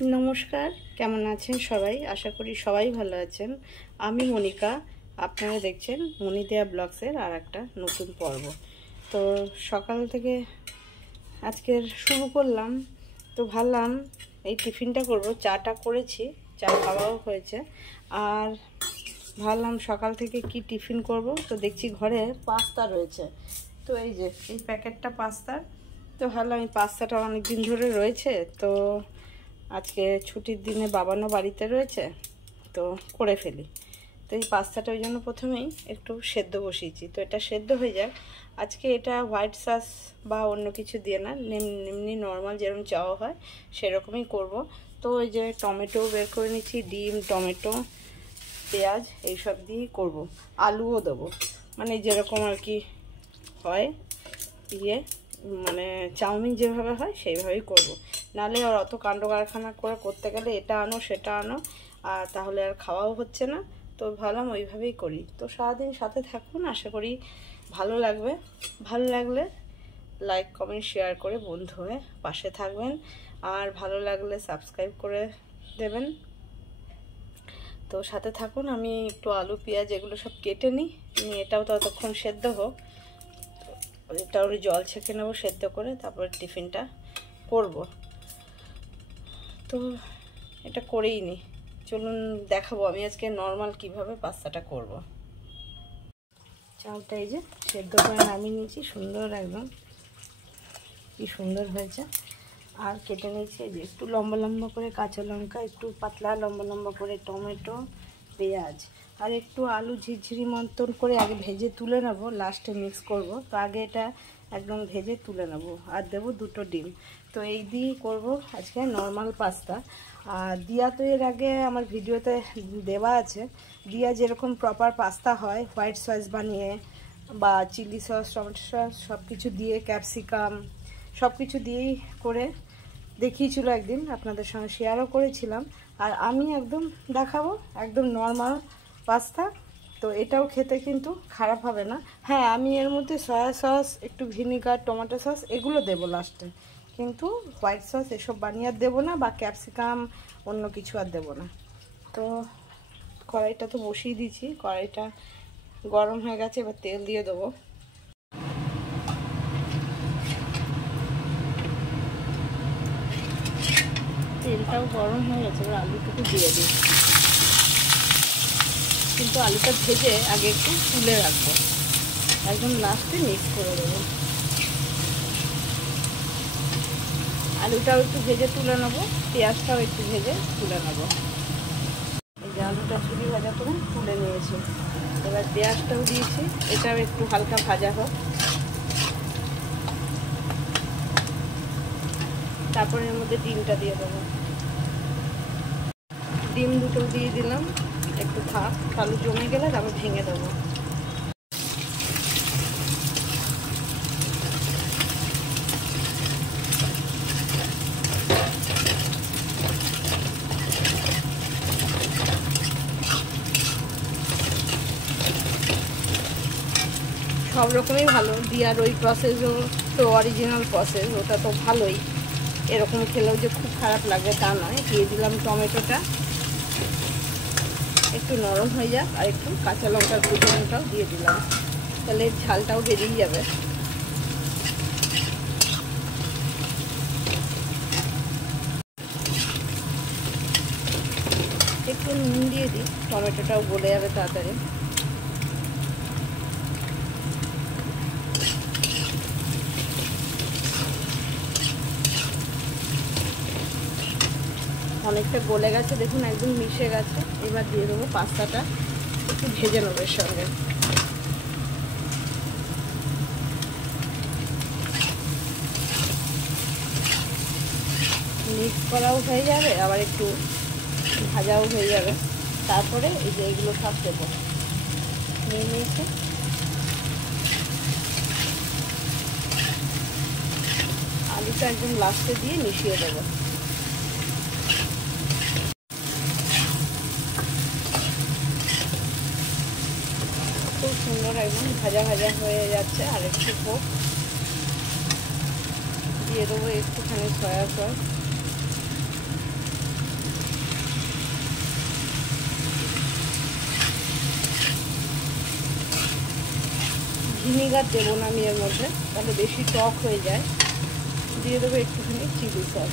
নমস্কার, কেমন আছেন সবাই? আশা করি সবাই ভালো আছেন। আমি মনিকা, আপনারা দেখছেন মনিদিয়া ব্লগসের আর একটা নতুন পর্ব। তো সকাল থেকে আজকের শুরু করলাম, তো ভাবলাম এই টিফিনটা করব। চাটা করেছি, চা খাওয়াও হয়েছে, আর ভাবলাম সকাল থেকে কি টিফিন করব। তো দেখছি ঘরে পাস্তা রয়েছে, তো এই যে এই প্যাকেটটা পাস্তার। তো ভাবলাম এই পাস্তাটা অনেক দিন ধরে রয়েছে, তো আজকে ছুটির দিনে বাবানও বাড়িতে রয়েছে, তো করে ফেলি। তো এই পাস্তাটা ওই জন্য প্রথমেই একটু সেদ্ধ বসিয়েছি। তো এটা সেদ্ধ হয়ে যাক। আজকে এটা হোয়াইট সস বা অন্য কিছু দিয়ে না, এমনি নর্মাল যেরকম চাওয়া হয় সেরকমই করব। তো ওই যে টমেটো বের করে নিচ্ছি, ডিম, টমেটো, পেঁয়াজ এইসব দিয়েই করব। আলুও দেবো, মানে যেরকম আর কি হয় ইয়ে, মানে চাউমিন যেভাবে হয় সেইভাবেই করব। নাহলে আর অত কাণ্ড কারখানা করে করতে গেলে এটা আনো সেটা আনো, আর তাহলে আর খাওয়াও হচ্ছে না। তো ভাবলাম ওইভাবেই করি। তো সারাদিন সাথে থাকুন, আশা করি ভালো লাগবে। ভালো লাগলে লাইক, কমেন্ট, শেয়ার করে বন্ধু হয়ে পাশে থাকবেন, আর ভালো লাগলে সাবস্ক্রাইব করে দেবেন। তো সাথে থাকুন। আমি একটু আলু পেঁয়াজ এগুলো সব কেটে নিই, এটাও ততক্ষণ সেদ্ধ হোক। এটা ওর জল ছেঁকে নেবো সেদ্ধ করে, তারপরে টিফিনটা করব। তো এটা করেই নি, চলুন দেখাবো আমি আজকে নর্মাল কিভাবে পাস্তাটা করব। চালটা এই যে সেদ্ধ করে নামিয়ে নিয়েছি, সুন্দর একদম, কি সুন্দর হয়েছে। আর কেটে নিয়েছি এই যে একটু লম্বা লম্বা করে কাঁচা লঙ্কা, একটু পাতলা লম্বা লম্বা করে টমেটো, পেঁয়াজ, আর একটু আলু ঝিরঝিরি মতন করে আগে ভেজে তুলে নেব, লাস্টে মিক্স করব। তো আগে এটা একদম ভেজে তুলে নেব, আর দেবো 2টো ডিম। তো এই দিয়েই করব আজকে নর্মাল পাস্তা। আর দিয়া তো এর আগে আমার ভিডিওতে দেওয়া আছে, দিয়া যেরকম প্রপার পাস্তা হয় হোয়াইট সস বানিয়ে বা চিলি সস, টমেটো সস সব কিছু দিয়ে, ক্যাপসিকাম সব কিছু দিয়েই করে দেখিয়েছিল একদিন, আপনাদের সঙ্গে শেয়ারও করেছিলাম। আর আমি একদম দেখাবো একদম নর্মাল পাস্তা। তো এটাও খেতে কিন্তু খারাপ হবে না। হ্যাঁ, আমি এর মধ্যে সয়া সস, একটু ভিনিগার, টমেটো সস এগুলো দেবো লাস্টে, কিন্তু হোয়াইট সস এসব বানিয়ে আর দেবো না, বা ক্যাপসিকাম অন্য কিছু আর দেবো না। তো কড়াইটা তো বসিয়ে দিয়েছি, কড়াইটা গরম হয়ে গেছে, এবার তেল দিয়ে দেবো। তেলটাও গরম হয়ে গেছে, এবার আলুটুকু দিয়ে দিই। কিন্তু আলুটা ভেজে আগে একটু তুলে রাখবো, একদম লাস্টে মিক্স করে দেবো। আলুটাও একটু ভেজে তুলে নেবো, পেঁয়াজটাও একটু ভেজে তুলে নেবো। এই যে আলুটা চুরি ভাজা করে তুলে নিয়েছি, এবার পেঁয়াজটাও দিয়েছি, এটাও একটু হালকা ভাজা হোক। তারপরে এর মধ্যে ডিমটা দিয়ে দেবো। ডিম 2টো দিয়ে দিলাম, একটু থাক, আলু জমে গেলে তারপর ভেঙে দেবো। সব রকমই ভালো, দিয়ার ওই প্রসেসও তো অরিজিনাল প্রসেস, ওটা তো ভালোই। এরকম খেলেও যে খুব খারাপ লাগবে তা নয়। দিয়ে দিলাম টমেটোটা, একটু নরম হয়ে যাক, আর একটু কাঁচা লঙ্কার কুচনোটাও দিয়ে দিলাম, তাহলে ঝালটাও বেরিয়ে যাবে। একটু নুন দিয়ে দিই, টমেটোটাও গলে যাবে তাড়াতাড়ি। অনেকটা গলে গেছে, দেখুন একদম মিশে গেছে। এবার দিয়ে দেবো পাস্তাটা, একটু ভেজে নেবো এর সঙ্গে। মিক্স করাও হয়ে যাবে, আবার একটু ভাজাও হয়ে যাবে। তারপরে এই যে এগুলো সব দেবো, নিয়ে নিয়েছে। আলুটা একদম লাস্টে দিয়ে মিশিয়ে দেবো। খুব সুন্দর একদম ভাজা ভাজা হয়ে যাচ্ছে, আর একটু হোক। দিয়ে দেবো একটুখানি সয়া সস, ভিনিগার দেবো না আমি এর মধ্যে, তাহলে বেশি টক হয়ে যায়। দিয়ে দেবো একটুখানি চিলি সস,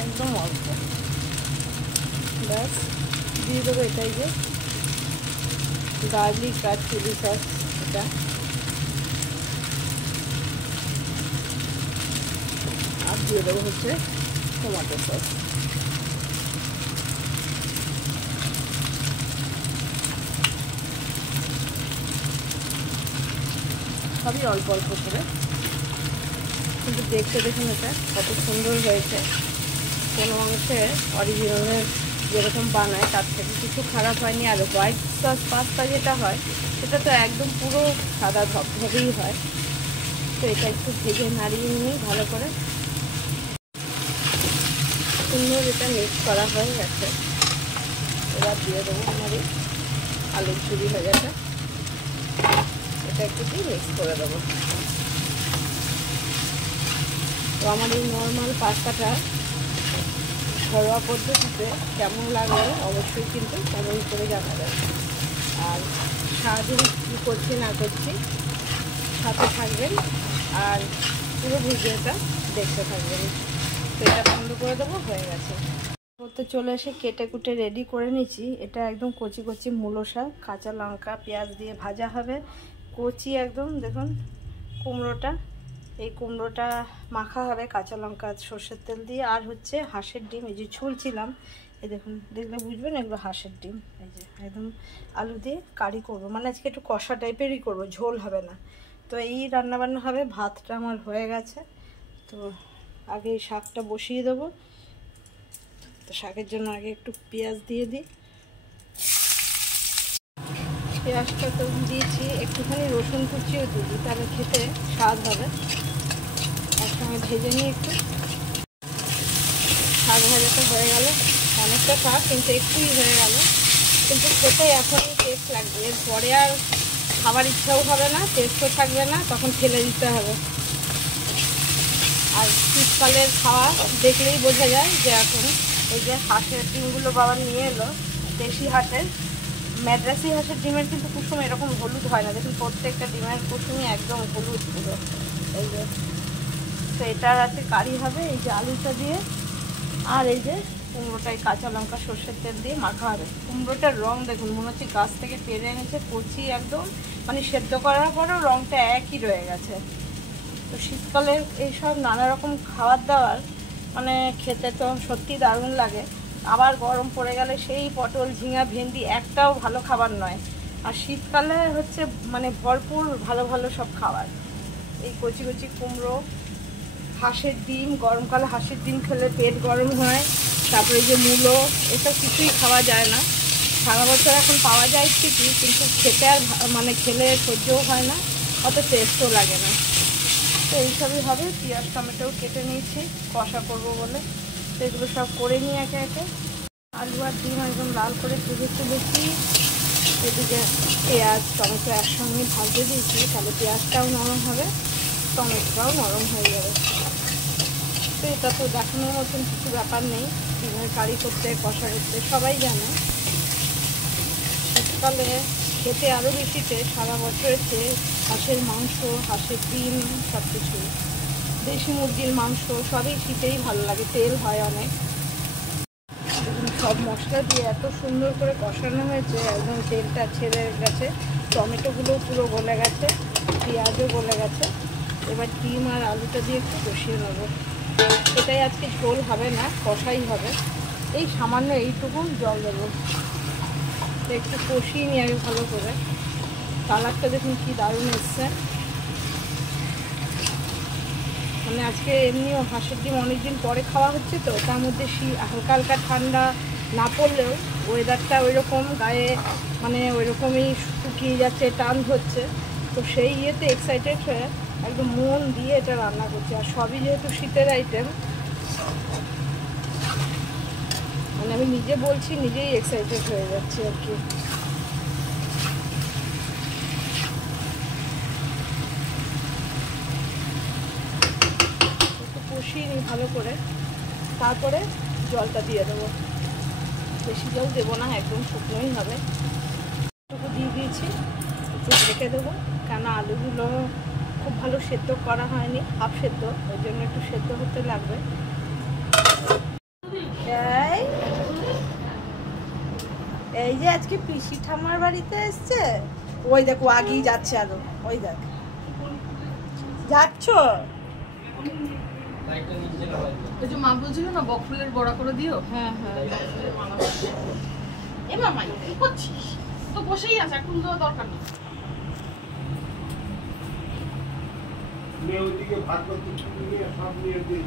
একদম অল্প, ব্যাস। দিয়ে দেবো এটাই যে গার্লিক আর চিলি সস, এটা আর দিয়ে দেবো হচ্ছে টমেটো সস। সবই অল্প অল্প করে, কিন্তু দেখতে দেখুন এটা কত সুন্দর হয়েছে। কোনো অংশে অরিজিনালের যেরকম বানায় তার থেকে কিছু খারাপ হয়নি। আর হোয়াইট সস পাস্তা যেটা হয় সেটা তো একদম পুরো সাদা ধবধবেই হয়। তো এটা একটু ভেজে নাড়িয়ে নিই ভালো করে, সুন্দর এটা মিক্স করা হয়ে গেছে। এবার দিয়ে দেবো আমার এই আলুর ঝুড়ি হয়ে গেছে, এটা একটু দিয়ে মিক্স করে দেবো। তো আমার এই নর্মাল পাস্তাটা ঘরোয়া পদ্ধতিতে কেমন লাগবে অবশ্যই কিন্তু কমেন্ট করে জানাবেন। আর সারাদিন কী করছি না করছি সাথে থাকবেন আর পুরো ভিডিওটা দেখতে থাকবেন। তো এটা বন্ধ করে দেবো, হয়ে গেছে। করতে চলে এসে কেটে কুটে রেডি করে নিচ্ছি। এটা একদম কচি কচি মূলো শাক, কাঁচা লঙ্কা পেঁয়াজ দিয়ে ভাজা হবে কচি একদম। দেখুন কুমড়োটা, এই কুমড়োটা মাখা হবে কাঁচা লঙ্কা সর্ষের তেল দিয়ে। আর হচ্ছে হাঁসের ডিম, এই যে ছুলছিলাম, এই দেখুন, দেখলে বুঝবেন এগুলো হাঁসের ডিম। এই যে একদম আলু দিয়ে কারি করবো, মানে আজকে একটু কষা টাইপেরই করবো, ঝোল হবে না। তো এই রান্নাবান্না হবে। ভাতটা আমার হয়ে গেছে, তো আগে এই শাকটা বসিয়ে দেবো। তো শাকের জন্য আগে একটু পেঁয়াজ দিয়ে দিই। পেঁয়াজটা তো দিয়েছি, একটুখানি রসুন কুচিও দিই, তাহলে খেতে স্বাদ হবে। একসঙ্গে ভেজে নিই একটু। শাক ভাজাটা হয়ে গেল, অনেকটা শাক কিন্তু একটুই হয়ে গেল, কিন্তু খেতে এখনই টেস্ট লাগবে। এরপরে আর খাবার ইচ্ছাও হবে না, টেস্টও থাকবে না, তখন ফেলে দিতে হবে। আর শীতকালের খাওয়া দেখলেই বোঝা যায় যে এখন এই যে হাঁসের ডিমগুলো বাবা নিয়ে এলো, দেশি হাঁসের, ম্যাড্রাসি হাঁসের ডিমের কিন্তু কুসুম এরকম হলুদ হয় না। দেখুন প্রত্যেকটা ডিমের কুসুমই একদম হলুদ পুরো। এই যে, তো এটার আছে কারি হবে এই যে আলুটা দিয়ে। আর এই যে কুমড়োটাই কাঁচা লঙ্কা সর্ষের তেল দিয়ে মাখা হবে। কুমড়োটার রং দেখুন, মনে হচ্ছে গাছ থেকে পেরে এনেছে, কচি একদম, মানে সেদ্ধ করার পরেও রংটা একই রয়ে গেছে। তো শীতকালের এইসব নানা রকম খাবার দাবার মানে খেতে তো সত্যি দারুণ লাগে। আবার গরম পড়ে গেলে সেই পটল ঝিঙা ভেন্ডি একটাও ভালো খাবার নয়। আর শীতকালে হচ্ছে মানে ভরপুর ভালো ভালো সব খাবার। এই কচি কচি কুমড়ো, হাঁসের ডিম, গরমকালে হাঁসের ডিম খেলে পেট গরম হয়। তারপরে যে মূলো, এসব কিছুই খাওয়া যায় না। সারা বছর এখন পাওয়া যায় ঠিকই, কিন্তু খেতে আর মানে খেলে সহ্যও হয় না, অত টেস্টও লাগে না। তো এইসবই হবে। পেঁয়াজ টমেটোও কেটে নিয়েছি কষা করবো বলে, তো এগুলো সব করে নিই একে একে। আলু আর ডিম একদম লাল করে ভেজে তুলেছি। এদিকে পেঁয়াজ টমেটো একসঙ্গে ভাজতে দিয়েছি, তাহলে পেঁয়াজটাও নরম হবে, টমেটোটাও নরম হয়ে যাবে। তো এটা তো দেখানোর মতন কিছু ব্যাপার নেই, ডিমের কারি করতে কষা করতে সবাই জানে। শীতকালে খেতে আরও বেশি টেস্ট, সারা বছরের চেয়ে হাঁসের মাংস, হাঁসের ডিম, সব কিছু, দেশি মুরগির মাংস সবই শীতেই ভালো লাগে, তেল হয় অনেক। সব মশলা দিয়ে এত সুন্দর করে কষানো হয়েছে, একদম তেলটা ছেড়ে গেছে, টমেটোগুলোও পুরো গলে গেছে, পেঁয়াজও গলে গেছে। এবার ডিম আর আলুটা দিয়ে একটু কষিয়ে নেবো। এটাই আজকে ঝোল হবে না, কষাই হবে। এই সামান্য এইটুকু জল দেবো, একটু কষিয়ে নিয়ে আগে ভালো করে। কালারটা দেখুন কি দারুণ এসছে। মানে আজকে এমনিও হাঁসের ডিম অনেকদিন পরে খাওয়া হচ্ছে, তো তার মধ্যে হালকা হালকা ঠান্ডা না পড়লেও ওয়েদারটা ওই রকম, গায়ে মানে ওই রকমই শুকিয়ে যাচ্ছে, টান ধরছে। তো সেই ইয়েতে এক্সাইটেড হয়ে একদম মন দিয়ে এটা রান্না করছি। আর সবই যেহেতু শীতের আইটেম, মানে আমি নিজে বলছি, নিজেই এক্সাইটেড হয়ে যাচ্ছি আর কি। একটু কষিয়ে নিই ভালো করে, তারপরে জলটা দিয়ে দেবো। বেশি জল দেবো না, একদম শুকনোই হবে। একটু দিয়ে দিয়েছি, পিস রেখে দেবো, কেন আলুগুলো খুব ভালো সেদ্ধ করা হয়নি, হাফ সেদ্ধ, ওই জন্য একটু সেদ্ধ হতে লাগবে। এই যে আজকে পিসি ঠাম্মার বাড়িতে এসছে, ওই দেখো আগেই যাচ্ছে আরো, ওই দেখ যাচ্ছ। ওই যে মা বলছিল না বকফুলের বড়া করে দিও। হ্যাঁ হ্যাঁ। এ মামা কি করছিস? তো বসেই আছে, এখন তো দরকার নেই। ওইদিকে ভাগ করতে নিয়ে সব নিয়ে দিই।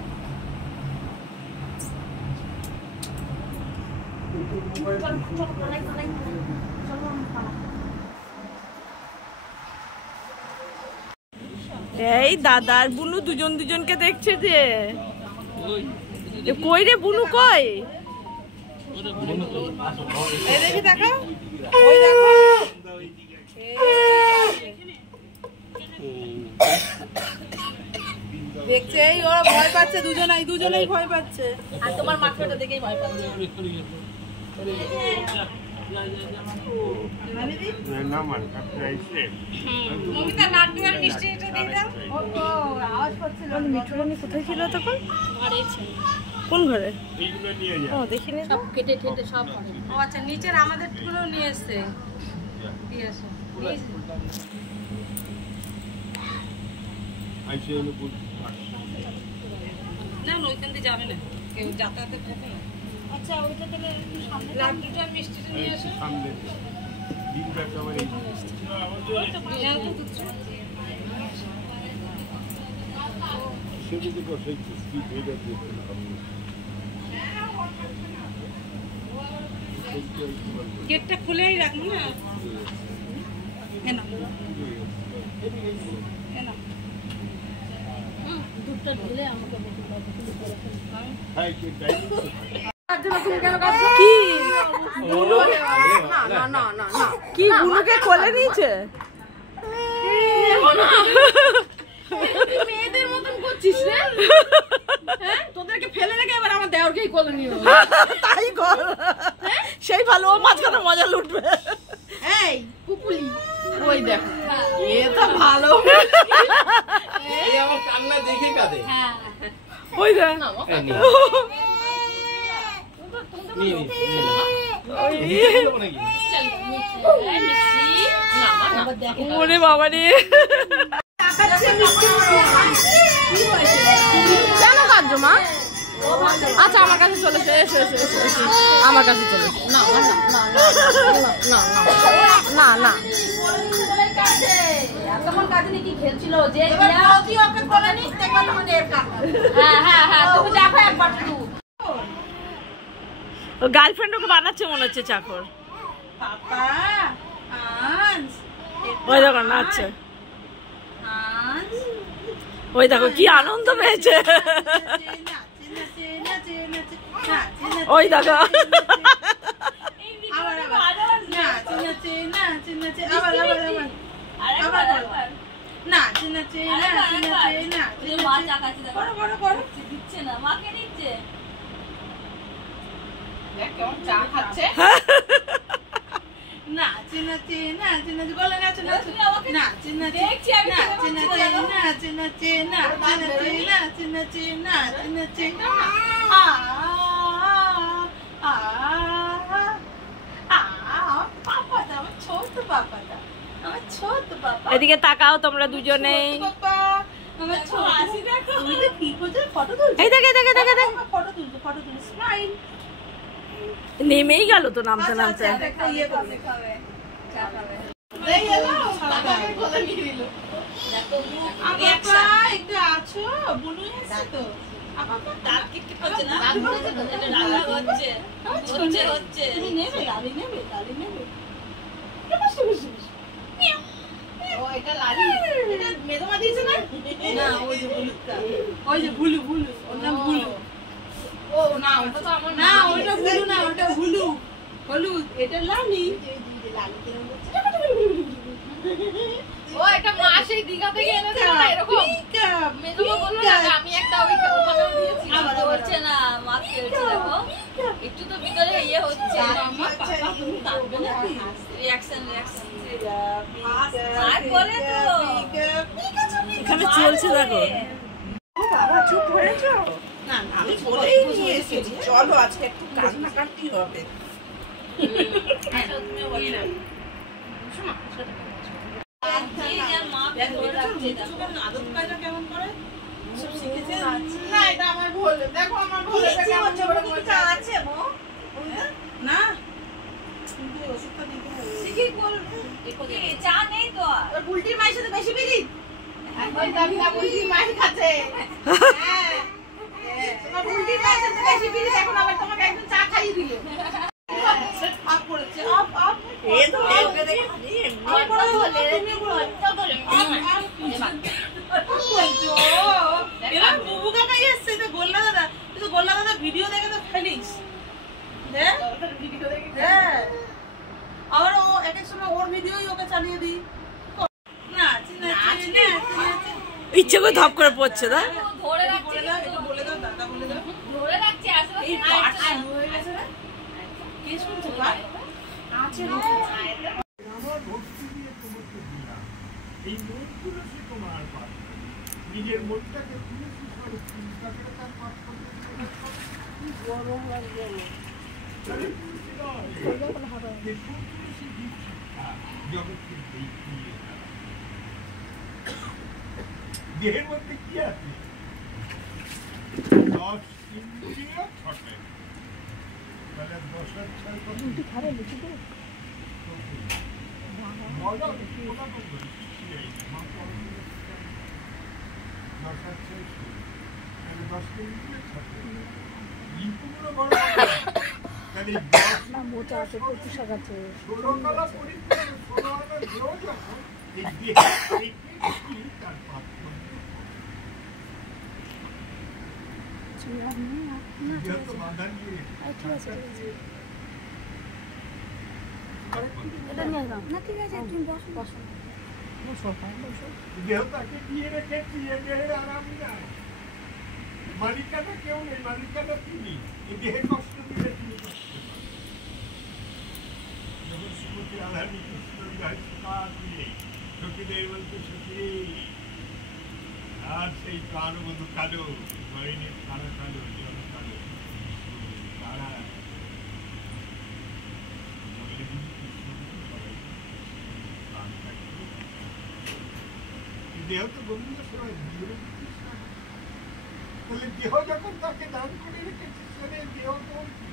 এই দাদার বুনু দুজন দুজনকে দেখছে যে, কই রে বুনু কই? এই দেখি দেখো, ওই দেখো দেখছে, এই ওরা ভয় পাচ্ছে, দুজনেই ভয় পাচ্ছে। আর তোমার মাথাটা দেখেই ভয় পাচ্ছে। মমিতা নাটু আর মিষ্টি এটা দিয়ে দাও। ও আওয়াজ করছিল। মিঠুরানি কোথায় ছিল তখন? ঘরে ছিল। কোন ঘরে? এইগুলো নিয়ে যা। ও দেখিনি তো। সব কেটে ঠেটে সব ঘরে। ও আচ্ছা, নিচের আমাদের গুলো নিয়ে এসেছে। দিয়ে আসো। আইসে হলো না ওইখান দিয়ে যাবে না, কেউ যাতায়াতে থাকে না। আচ্ছা ওইটা তাহলে সামনে লাড্ডুটা আর মিষ্টিটা নিয়ে আসো। সামনে দিনটা একেবারে সেদিকে বসে স্পিড হয়ে দেখতে হবে। গেটটা খুলেই রাখবো না। দুধটা ঢেলে আমাকে কি কি বুনুকে কোলে নিয়েছে? মেয়েদের মতন করছিস রে? হ্যাঁ, তোদেরকে ফেলে রেখে এবার আমার দেওরকেই কোলে নিও। তাই কর, সেই ভালো, ও মাঝখানে মজা লুটবে। এই কুকুলি, ওই দেখো এ তো ভালো। এই আমার কান্না দেখে কাঁদে। হ্যাঁ ওই দেখ ওরে বাবা রে, কেন কাঁদছো মা? আচ্ছা আমার কাছে চলে এসো, এসো এসো এসো আমার কাছে চলে এসো। না না না না না না কেমন কাঁদিনি কি খেলছিল যে ওকে বলে নি দেখবা তোমাকে এর কাঁদা। হ্যাঁ হ্যাঁ হ্যাঁ তুমি দেখো একবার শুধু। ও গার্লফ্রেন্ড ওকে বানাচ্ছে মনে হচ্ছে চাকর। পাপা আজ ওই দেখো নাচছে, ওই দেখো কি আনন্দ পেয়েছে, ওই দেখো এদিকে তাকাও তোমরা দুজনে, নেমেই গেল তো নামতে নামতে। ওই যে ভুলু ভুলু, ওর নাম ভুলু। ও না ওটা তো আমার না, ওটা ভুলু না, ওটা ভুলু। হলুদ, এটা লালি। ও এটা মা সেই দীঘা থেকে এনেছে না এরকম। মেজমা বলল না আমি একটা ওখানে দিয়েছি। আবার হচ্ছে না, মা খেলছে দেখো। একটু তো ভিতরে হচ্ছে। মা পাপা তুমি কাঁদবে না কি? রিঅ্যাকশন বলে তো এখানে চলছে দেখো। বাবা চুপ হয়েছ? না না, আমি বলেই নিয়ে এসেছি, চলো আজকে একটু কান্নাকাটি হবে। আদত কায়দা কেমন করে সব শিখেছে। না এটা আমার ভুল, দেখো আমার ভুল আছে না, ওষুধটা দিতে হবে। চা নেই তো আর ওই বুলটির মায়ের সাথে বেশি বিড়ি বুলটির মায়ের কাছে। তোমার বুলটির মায়ের সাথে বেশি বিড়ি, এখন আবার তোমাকে একজন চা খাইয়ে দিল। আপ পড়েছে, আপ আপ এ তো এলকে দেখে খালি আমার বড় বলে তুমি বলছো এরা বুবু কাকাই এসছে। তো গোল্লা দাদা, তুই তো গোল্লা দাদা ভিডিও দেখে তো ফেলিস। হ্যাঁ ভিডিও দেখে, হ্যাঁ আবার ও এক এক সময় ওর ভিডিওই ওকে চালিয়ে দিই। না ইচ্ছে করে ধপ করে পড়ছে না। ধরে রাখছি বলে দাও দাদা, বলে দাও। ধরে রাখছি আসলে এই পাট হয়ে গেছে না, কে শুনছে পাট আছে না। আমার ভক্তি দিয়ে তোমাকে দিলাম, এই মনগুলো সে তোমার পাঠ করবে। নিজের মনটাকে তুমি সুস্বাদু চিন্তা করে তার পাঠ করতে গরম লাগবে দেহের মধ্যে কি আছে? 10 ইন্দ্রিয় ছটে, তাহলে 10 আর 6 কত? মজা দেখি ওটা তো বলি, মা পড়াশোনা করতে 10 আর 6 তাহলে 10 ইন্দ্রিয় ছটে। ইন্দ্রিয়গুলো বড় তাহলে 10 না মোটা আছে, 25 আছে। 16 কলা পরিত্যাগ, 16 আনা গ্রহ যখন এই দেহে তার পাপ করবে। যেহেতু বাধা নিয়ে দেহ তাকে দিয়ে রেখেছি, এ দেহের আরাম নাই। মালিকানা কেউ নেই, মালিকানা তুমি। এই দেহে কষ্ট দিলে তুমি কষ্ট পাবে। যখন শ্রীমতী রাধানী কৃষ্ণ বিবাহ দিয়ে সখীদের বলতে সখী, আর সেই প্রাণবধূ কালো, হরিণের কালো কালো, জল কালো, তারা বললে দিদি কৃষ্ণকে সবাই প্রাণ থাকবে। দেহ তো গোবিন্দ সবাই দিয়ে বলে, দেহ যখন তাকে দান করে রেখেছে, সেটা দেহ তোর কি?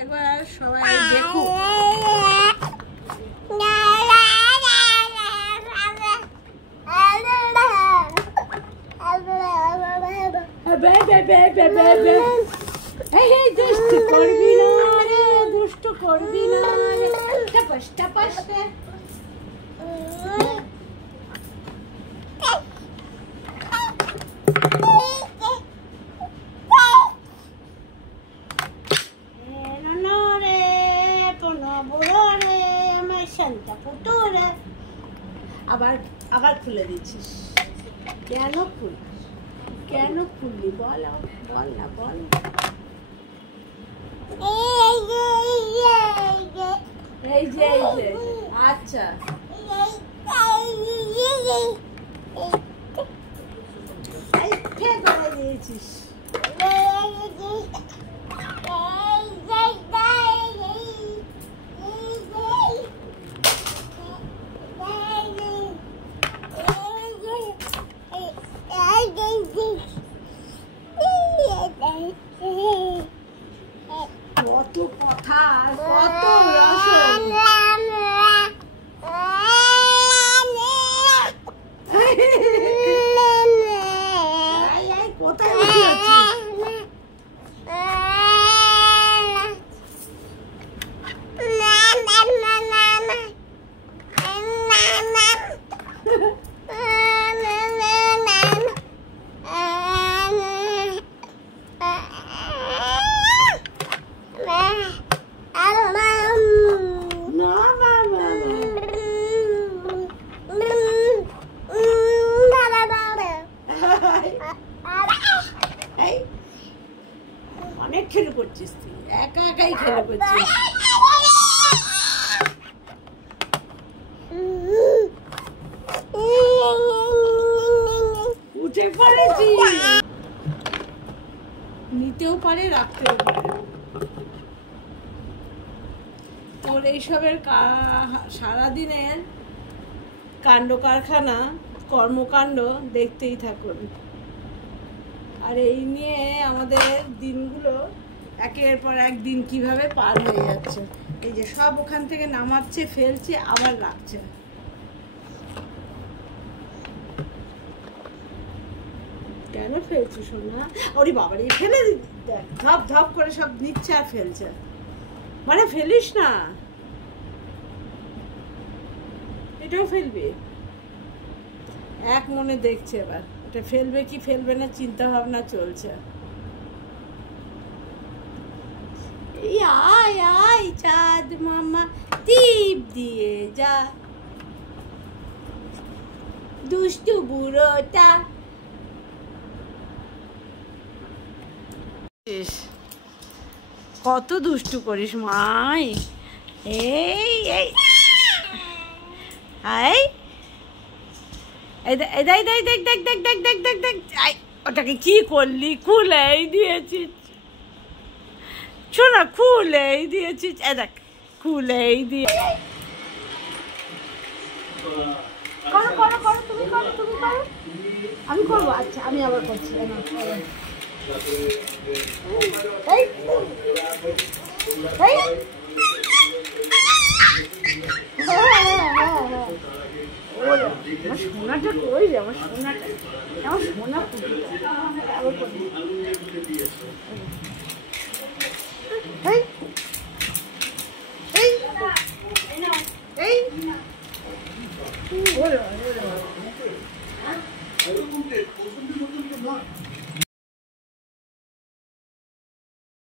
একবার সবাই দেখো দুষ্টু করবি না রে, দুষ্টু করবি না রে, টাপাস টাপাস রে। আবার আবার খুলে দিচ্ছিস কেন? কেন খুললি বল, বল না বল। এই যে আচ্ছা দিয়েছিস। কত কথা, কত রসন। কোথায় বসে আছিস? না মস্তি, একা একাই খেলে করছিস। উঠে পড়েছি, নিতেও পারে রাখতেও পারে। তোর এইসবের সারাদিনের কাণ্ড কারখানা কর্মকাণ্ড দেখতেই থাকুন। আর এই নিয়ে আমাদের দিনগুলো একের পর এক দিন কিভাবে পার হয়ে যাচ্ছে। এই যে সব ওখান থেকে নামাচ্ছে, ফেলছে, আবার রাখছে। কেন ফেলছি সোনা? ওরে বাবারে, ফেলে দেখ, ধপ ধপ করে সব নিচ্ছে আর ফেলছে। মানে ফেলিস না, এটাও ফেলবি। এক মনে দেখছে এবার এটা ফেলবে কি ফেলবে না চিন্তা ভাবনা চলছে। এই আয় আয় চাঁদ মামা টিপ দিয়ে যা, দুষ্টু বুড়োটা। কত দুষ্টু করিস মাই। এই এই আই, দেখ দেখ দেখ দেখ দেখ দেখ দেখ দেখ দেখ, ওটাকে কি করলি? খুলেই দিয়েছিস শোনা, খুলেই দিয়েছিস। দেখ খুলেই দিয়ে। করো করো করো, তুমি করো, তুমি করো, আমি করবো। আচ্ছা আমি আবার করছি। আমার সোনাটা কই রে? আমার সোনাটা, আমার সোনা আবার